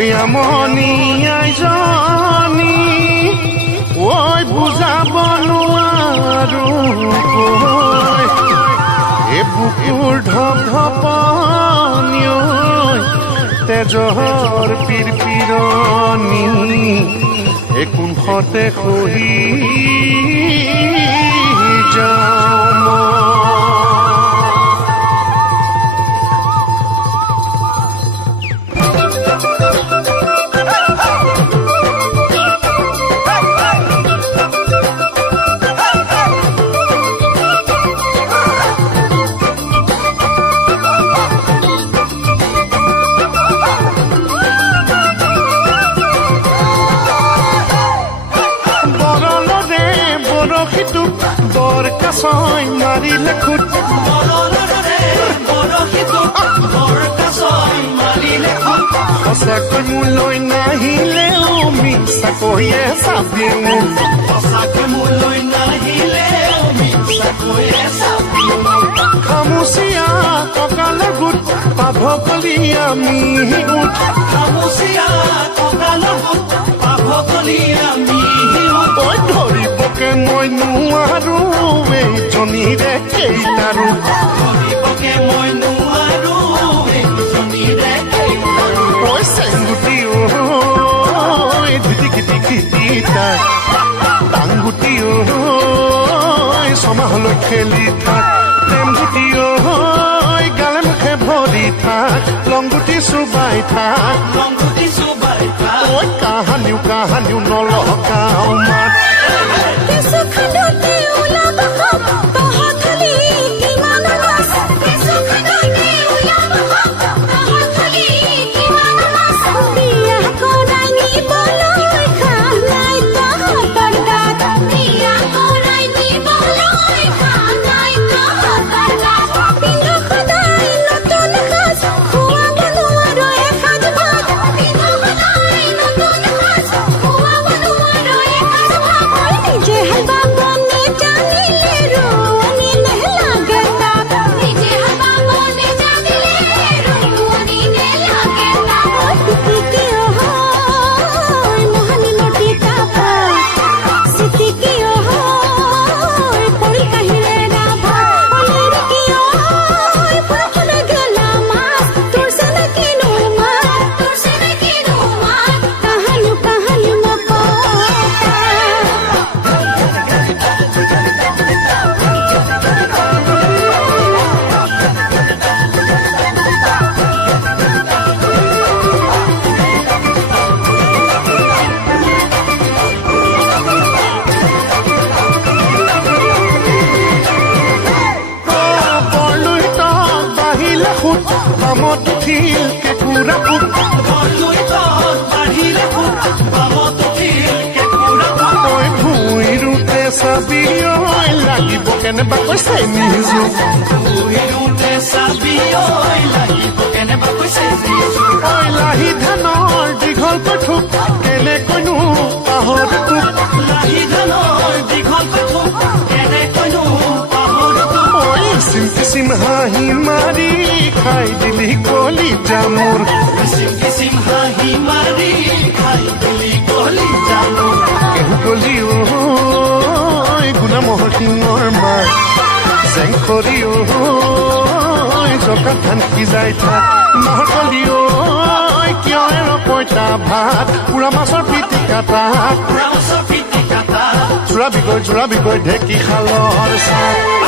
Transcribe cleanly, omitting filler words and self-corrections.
আমনি আইজনী ঐ বুজাব নোৱাৰো কৈ এই বুকুৰ ধপধপনি তেজৰ পিৰপিৰণি এই কোনখতে সহি যাওঁ বৰকাছই মাৰিলে খুট সঁচাকৈ মোলৈ নাহিলেও মিছা কৈয়ে চাবিও খামুচিয়া কঁকালৰ গোট পাভ কলি আমি ধৰিবকে মই নোৱাৰো এইজনীৰে কেইটাৰো চেংগুটি ধিটিকিটিকিটা টাংগুটি ছমাহলৈ খেলি থাক প্ৰেমগুটি গালে মুখে ভৰি থাক লংগুটি চুবাই থাক কাহানিও নলগাও মাত বামত উঠিল কেঁকুৰা পুত তই ভুঁই ৰুতে চাবি লাগিব কেনেবাকৈ চেনি লাহি ধানৰ দীঘল কঠুক কেনেকৈনো পাহৰ কিচিম হাঁহি মাৰি খাই দিলি কলি জামুৰ কেহু কলি গুণামহৰ সিঙৰ মাৰ জেংখৰি জকা ধান সিজাই থাক মাহৰ কলি কিয় পইতা ভাত পুৰা মাছৰ পিটিকা তাত জোৰাবিকৈ ঢেঁকী খালৰ চাহ